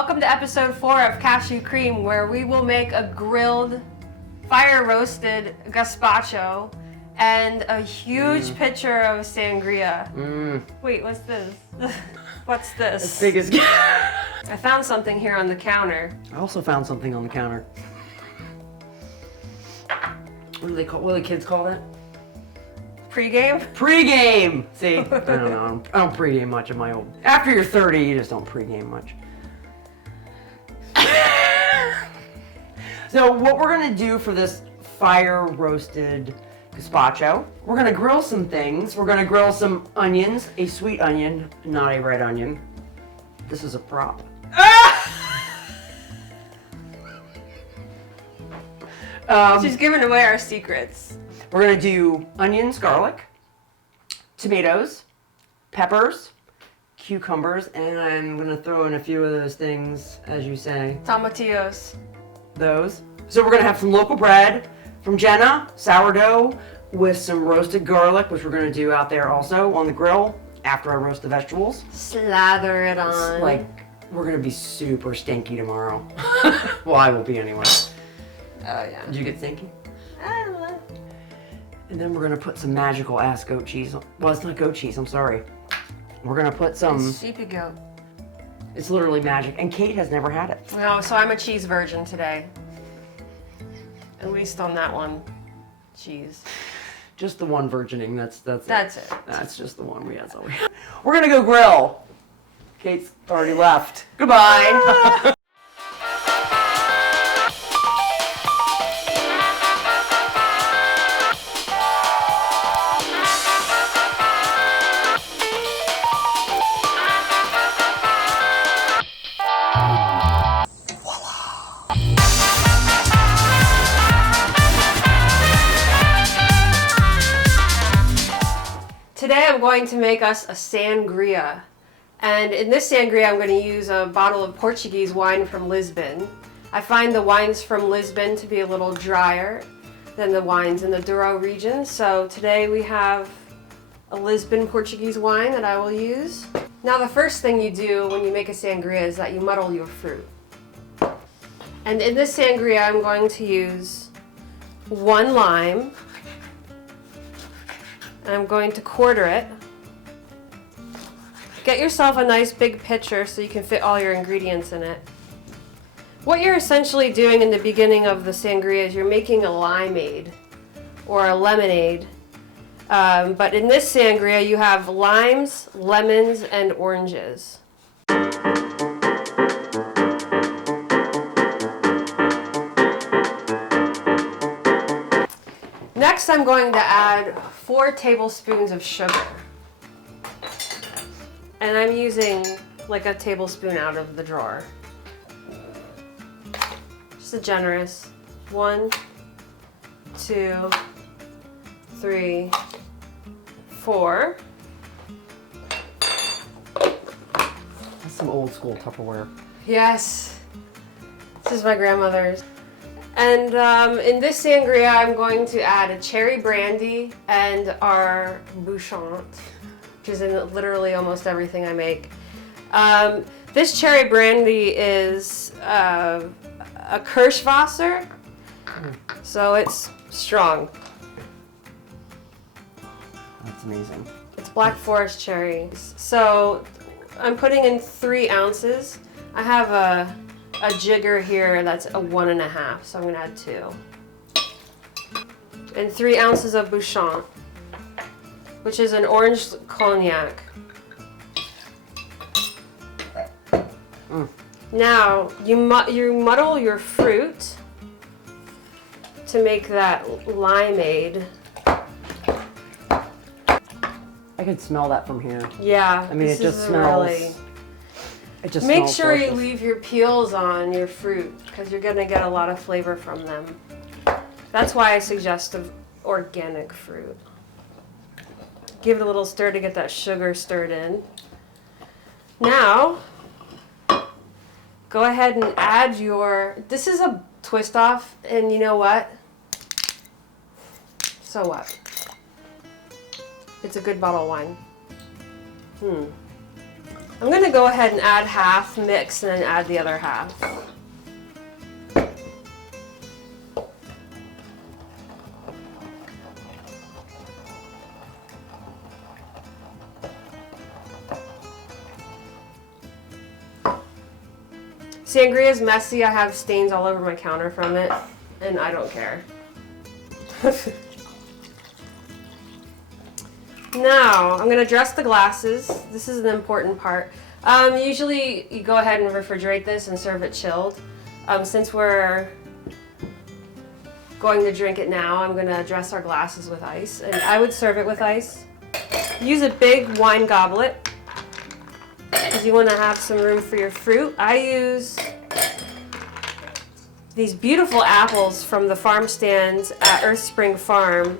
Welcome to episode 4 of Cashew Cream, where we will make a grilled, fire-roasted gazpacho and a huge pitcher of sangria. Wait, what's this? What's this? As big as... I found something here on the counter. I also found something on the counter. What do the kids call that? Pre-game? Pre-game! See, I don't know. I don't pre-game much at my old... After you're 30, you just don't pre-game much. So what we're gonna do for this fire-roasted gazpacho, we're gonna grill some things. We're gonna grill some onions, a sweet onion, not a red onion. This is a prop. She's giving away our secrets. We're gonna do onions, garlic, tomatoes, peppers, cucumbers, and I'm gonna throw in a few of those things, as you say. Tomatillos. Those. So we're gonna have some local bread from Jenna, sourdough, with some roasted garlic, which we're gonna do out there also on the grill after I roast the vegetables. Slather it on. It's like, we're gonna be super stinky tomorrow. Well, I will be anyway. Oh yeah. Did you get stinky? I don't know. And then we're gonna put some magical ass goat cheese. Well, it's not goat cheese, I'm sorry. We're gonna put some... It's sheepy goat. It's literally magic, and Kate has never had it. No, so I'm a cheese virgin today. At least on that one. Cheese. Just the one virgining, that's it. That's just the one that's all we have. We're gonna go grill. Kate's already left. Goodbye. Today I'm going to make us a sangria. And in this sangria I'm going to use a bottle of Portuguese wine from Lisbon. I find the wines from Lisbon to be a little drier than the wines in the Douro region. So today we have a Lisbon Portuguese wine that I will use. Now the first thing you do when you make a sangria is that you muddle your fruit. And in this sangria I'm going to use 1 lime. I'm going to quarter it. Get yourself a nice big pitcher so you can fit all your ingredients in it. What you're essentially doing in the beginning of the sangria is you're making a limeade or a lemonade. But in this sangria you have limes, lemons, and oranges. Next, I'm going to add 4 tablespoons of sugar. And I'm using like a tablespoon out of the drawer. Just a generous 1, 2, 3, 4. That's some old school Tupperware. Yes, this is my grandmother's. And in this sangria, I'm going to add a cherry brandy and our bouchon, which is in literally almost everything I make. This cherry brandy is a Kirschwasser, so it's strong. That's amazing. It's Black Forest cherries. So I'm putting in 3 ounces. I have a jigger here that's a 1.5, so I'm gonna add 2. And 3 ounces of bouchon, which is an orange cognac. Now you muddle your fruit to make that limeade. I can smell that from here. Yeah, I mean, it just smells. It just Make smells sure you delicious. leave your peels on your fruit because you're gonna get a lot of flavor from them. That's why I suggest organic fruit. Give it a little stir to get that sugar stirred in. Now, go ahead and add this is a twist off, and you know what? So what? It's a good bottle of wine. I'm gonna go ahead and add half, mix, and then add the other half. Sangria is messy. I have stains all over my counter from it, and I don't care. Now, I'm going to dress the glasses. This is an important part. Usually, you go ahead and refrigerate this and serve it chilled. Since we're going to drink it now, I'm going to dress our glasses with ice, and I would serve it with ice. Use a big wine goblet, because you want to have some room for your fruit. I use these beautiful apples from the farm stands at Earth Spring Farm.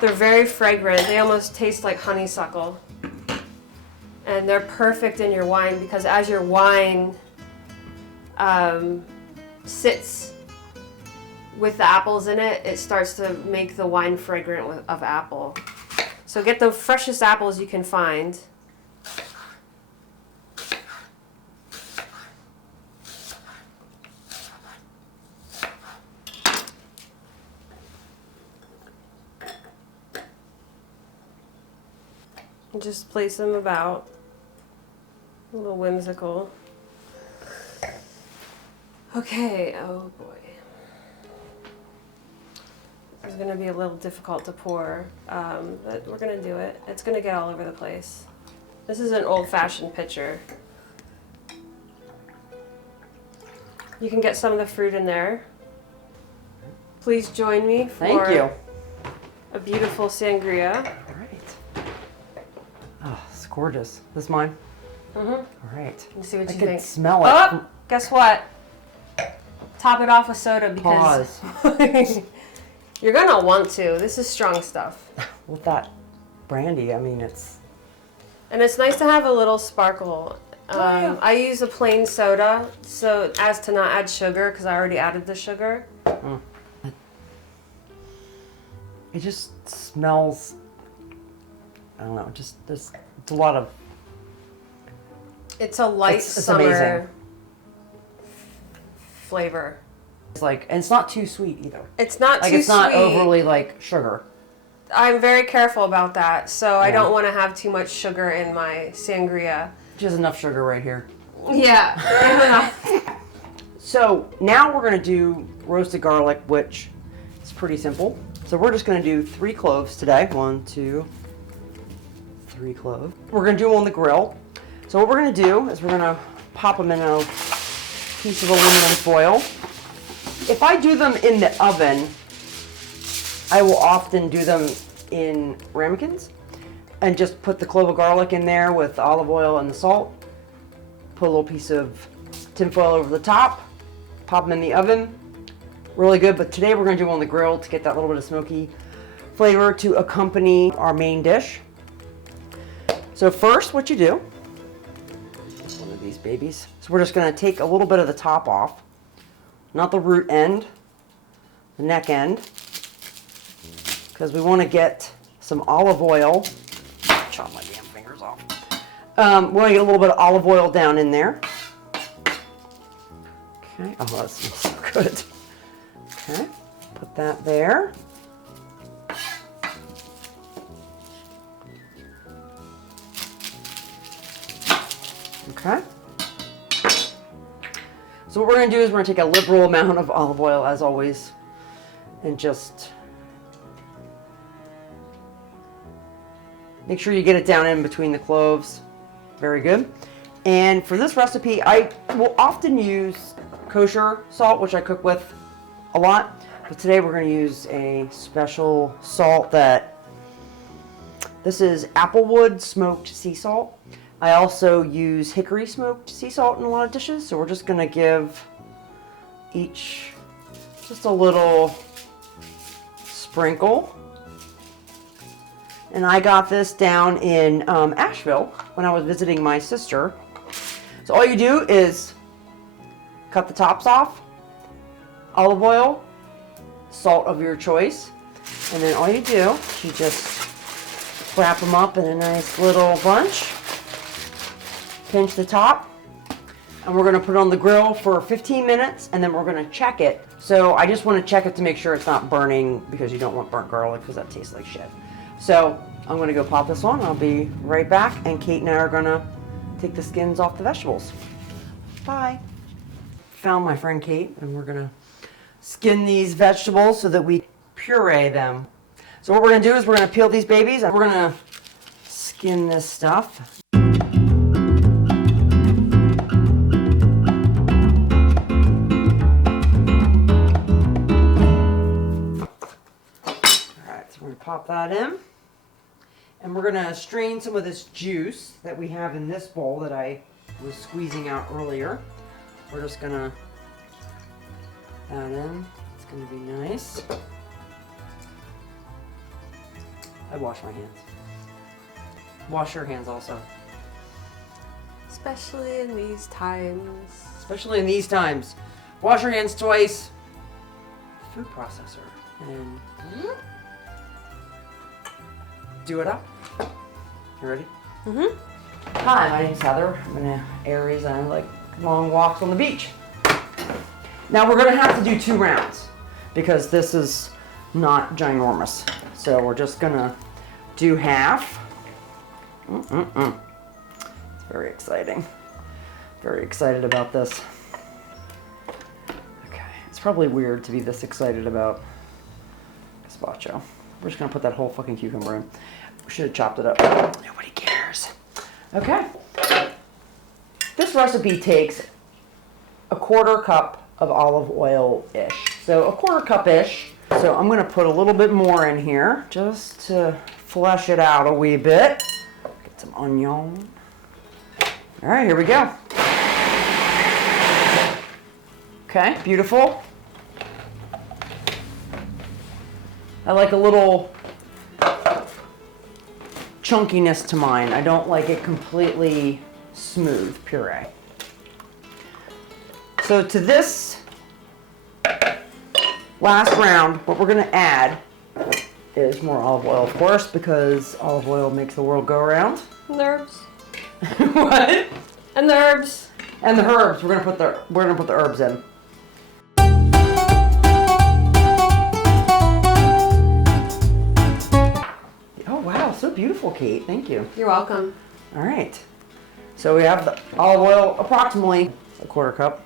They're very fragrant. They almost taste like honeysuckle. And they're perfect in your wine because as your wine sits with the apples in it, it starts to make the wine fragrant of apple. So get the freshest apples you can find. Just place them about. A little whimsical. Okay, oh boy. This is going to be a little difficult to pour, but we're going to do it. It's going to get all over the place. This is an old-fashioned pitcher. You can get some of the fruit in there. Please join me for Thank you. A beautiful sangria. Oh, it's gorgeous. This is mine? Mm-hmm. All right. Let's see what I you can think. Smell it. Oh, guess what? Top it off with soda because you're gonna want to. This is strong stuff. With that brandy, I mean, it's... And it's nice to have a little sparkle. Yeah. I use a plain soda so as to not add sugar because I already added the sugar. Mm. It just smells... I don't know, just there's it's a lot of... It's a light it's summer amazing. Flavor. It's like, and it's not too sweet either. It's not like too it's not sweet. overly like sugar. I'm very careful about that, so I don't want to have too much sugar in my sangria. Just enough sugar right here. Yeah. So now we're gonna do roasted garlic, which is pretty simple. So we're just gonna do 3 cloves today. 1, 2, 3 cloves. We're gonna do them on the grill. So what we're gonna do is we're gonna pop them in a piece of aluminum foil. If I do them in the oven, I will often do them in ramekins and just put the clove of garlic in there with the olive oil and the salt. Put a little piece of tin foil over the top, pop them in the oven. Really good, but today we're gonna do them on the grill to get that little bit of smoky flavor to accompany our main dish. So first, what you do, one of these babies. So we're just gonna take a little bit of the top off, not the root end, the neck end, because we wanna get some olive oil. Chop my damn fingers off. We wanna get a little bit of olive oil down in there. Okay, oh, that smells so good. Okay, put that there. Okay. So what we're going to do is we're going to take a liberal amount of olive oil, as always, and just make sure you get it down in between the cloves. Very good. And for this recipe, I will often use kosher salt, which I cook with a lot. But today we're going to use a special salt that, this is applewood smoked sea salt. I also use hickory smoked sea salt in a lot of dishes, so we're just going to give each just a little sprinkle. And I got this down in Asheville when I was visiting my sister. So all you do is cut the tops off, olive oil, salt of your choice, and then all you do, you just wrap them up in a nice little bunch. pinch the top. And we're gonna put it on the grill for 15 minutes and then we're gonna check it. So I just wanna check it to make sure it's not burning because you don't want burnt garlic because that tastes like shit. So I'm gonna go pop this on. I'll be right back and Kate and I are gonna take the skins off the vegetables. Bye. Found my friend Kate and we're gonna skin these vegetables so that we puree them. So what we're gonna do is we're gonna peel these babies and we're gonna skin this stuff. We're gonna pop that in and we're gonna strain some of this juice that we have in this bowl that I was squeezing out earlier. We're just gonna put that in. It's gonna be nice. I wash my hands. Wash your hands also. Especially in these times. Especially in these times. Wash your hands twice. Food processor. And do it up. You ready? Mm-hmm. Hi, my name's Heather. I'm an Aries and I like long walks on the beach. Now we're gonna have to do 2 rounds because this is not ginormous. So we're just gonna do half. It's very exciting. Very excited about this. Okay, it's probably weird to be this excited about gazpacho. We're just gonna put that whole fucking cucumber in. We should have chopped it up. Nobody cares. Okay. This recipe takes a 1/4 cup of olive oil-ish. So a 1/4 cup-ish. So I'm gonna put a little bit more in here just to flesh it out a wee bit. Get some onion. All right, here we go. Okay, beautiful. I like a little chunkiness to mine. I don't like it completely smooth puree. So to this last round, what we're gonna add is more olive oil, of course, because olive oil makes the world go around. And the herbs. What? And the herbs. And the herbs. We're gonna put the herbs in. Oh wow, so beautiful, Kate. Thank you. You're welcome. All right. So we have the olive oil, approximately a 1/4 cup.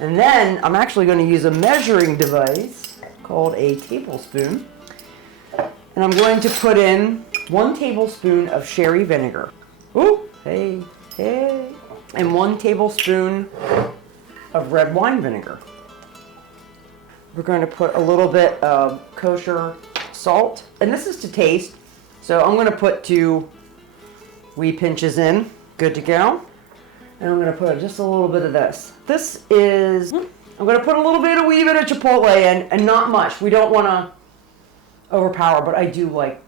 And then I'm actually going to use a measuring device called a tablespoon. And I'm going to put in 1 tablespoon of sherry vinegar. Ooh, hey, hey. And 1 tablespoon of red wine vinegar. We're going to put a little bit of kosher salt. And this is to taste. So I'm going to put 2 wee pinches in. Good to go. And I'm going to put just a little bit of this. This is, I'm going to put a wee bit of chipotle in, and not much. We don't want to overpower, but I do like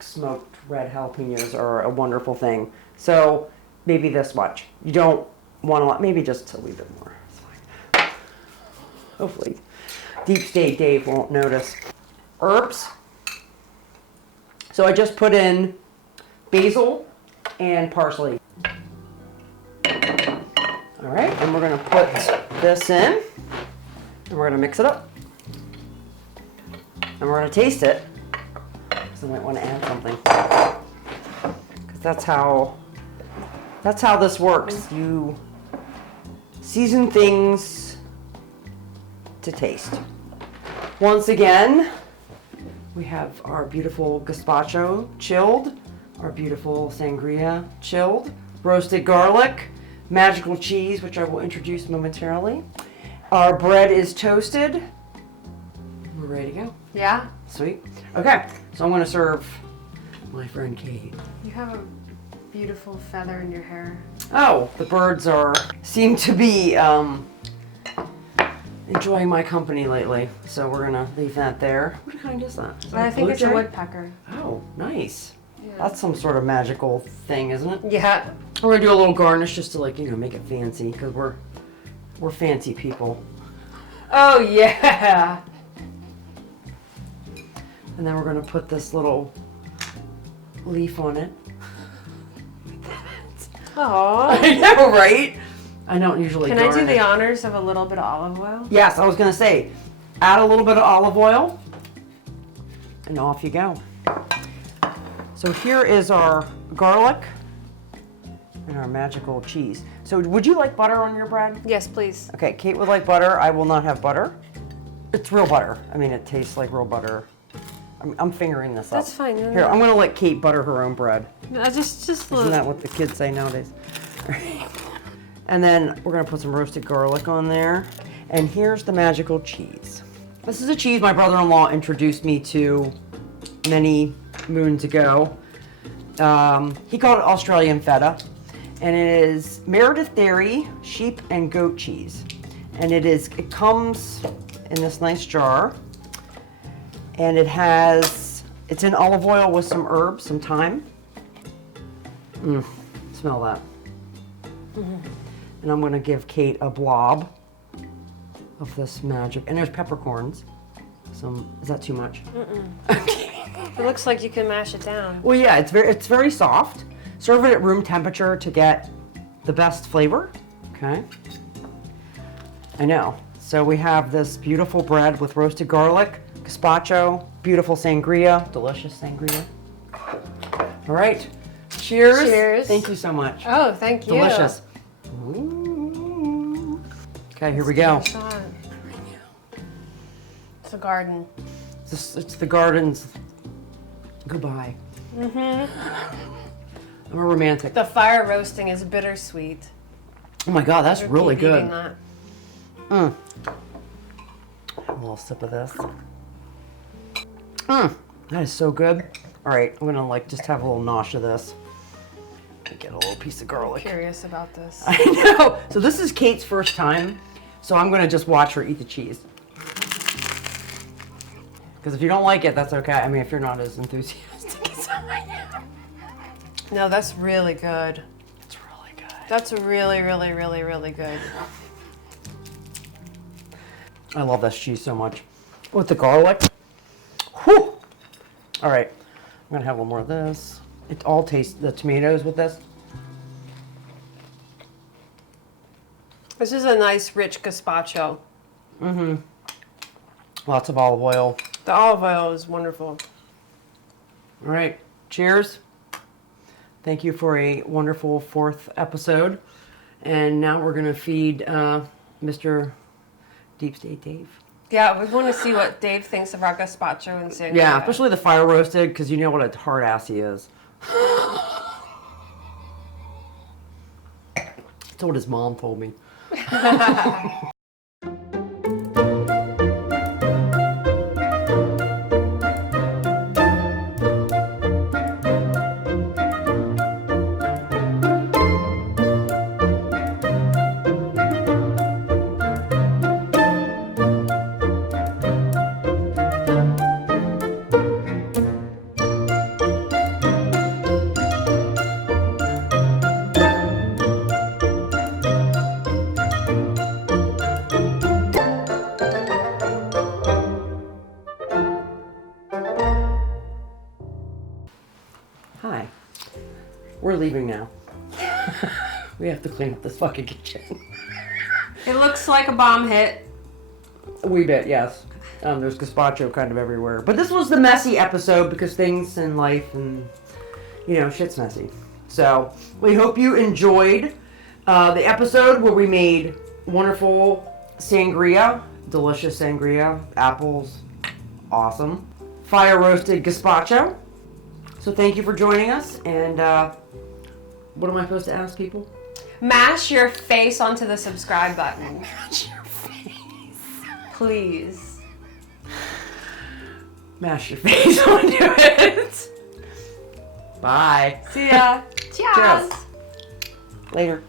smoked red jalapenos are a wonderful thing. So maybe this much. You don't want to, maybe just a wee bit more. It's fine. Hopefully Deep State Dave won't notice. Herbs. So I just put in basil and parsley. All right, and we're gonna put this in, and we're gonna mix it up. And we're gonna taste it, because I might wanna add something. Because that's how this works. You season things to taste. Once again, we have our beautiful gazpacho chilled, our beautiful sangria chilled, roasted garlic, magical cheese, which I will introduce momentarily. Our bread is toasted. We're ready to go. Yeah? Sweet. Okay, so I'm going to serve my friend Kate. You have a beautiful feather in your hair. Oh, the birds seem to be enjoying my company lately, so we're going to leave that there. What kind is that? Is that I think blue it's a jay? woodpecker. Oh, nice. Yeah. That's some sort of magical thing, isn't it? Yeah. We're gonna do a little garnish just to make it fancy, because we're fancy people. Oh yeah. And then we're gonna put this little leaf on it. Oh. I know, right? I don't usually Can I do the garnish. honors of a little bit of olive oil? Yes, I was gonna say, add a little bit of olive oil, and off you go. So here is our garlic and our magical cheese. So would you like butter on your bread? Yes, please. Okay, Kate would like butter. I will not have butter. It's real butter. I mean, it tastes like real butter. I'm fingering this up. That's fine. No, Here, no. I'm gonna let Kate butter her own bread. Just Isn't that what the kids say nowadays? And then we're gonna put some roasted garlic on there. And here's the magical cheese. This is a cheese my brother-in-law introduced me to many moons ago. He called it Australian Feta. And it is Meredith dairy, sheep, and goat cheese. And it comes in this nice jar. And it's in olive oil with some herbs, some thyme. Smell that. And I'm gonna give Kate a blob of this magic. And there's peppercorns. Is that too much? It looks like you can mash it down. Well, yeah, it's very soft. Serve it at room temperature to get the best flavor. Okay. I know. So we have this beautiful bread with roasted garlic, gazpacho, beautiful sangria, delicious sangria. All right. Cheers. Cheers. Thank you so much. Oh, thank you. Delicious. Ooh. Okay, here we go. It's a garden. It's the garden's goodbye. I'm a romantic. The fire roasting is bittersweet. Oh my God, that's really Keep eating good. that. A little sip of this. That is so good. All right, I'm gonna just have a little nosh of this. Get a little piece of garlic. Curious about this. I know. So this is Kate's first time, so I'm gonna just watch her eat the cheese. Because if you don't like it, that's okay. I mean, if you're not as enthusiastic as I am. No, that's really good. It's really good. That's really, really, really, really good. I love this cheese so much. With the garlic. Whew. All right, I'm gonna have a little more of this. It all tastes, the tomatoes with this. This is a nice, rich gazpacho. Lots of olive oil. The olive oil is wonderful. All right, cheers. Thank you for a wonderful 4th episode. And now we're gonna feed Mr. Deep State Dave. Yeah, we want to see what Dave thinks of our gazpacho and sangria. Yeah, especially the fire roasted, because you know what a hard ass he is. That's what his mom told me. Hi. We're leaving now. We have to clean up this fucking kitchen. It looks like a bomb hit. A wee bit, yes. There's gazpacho kind of everywhere. But this was the messy episode because things in life and, shit's messy. So, we hope you enjoyed the episode where we made wonderful sangria, delicious sangria, apples, awesome. Fire roasted gazpacho. So thank you for joining us, and what am I supposed to ask people? Mash your face onto the subscribe button. Mash your face. Please. Mash your face onto it. Bye. See ya. Cheers. Later.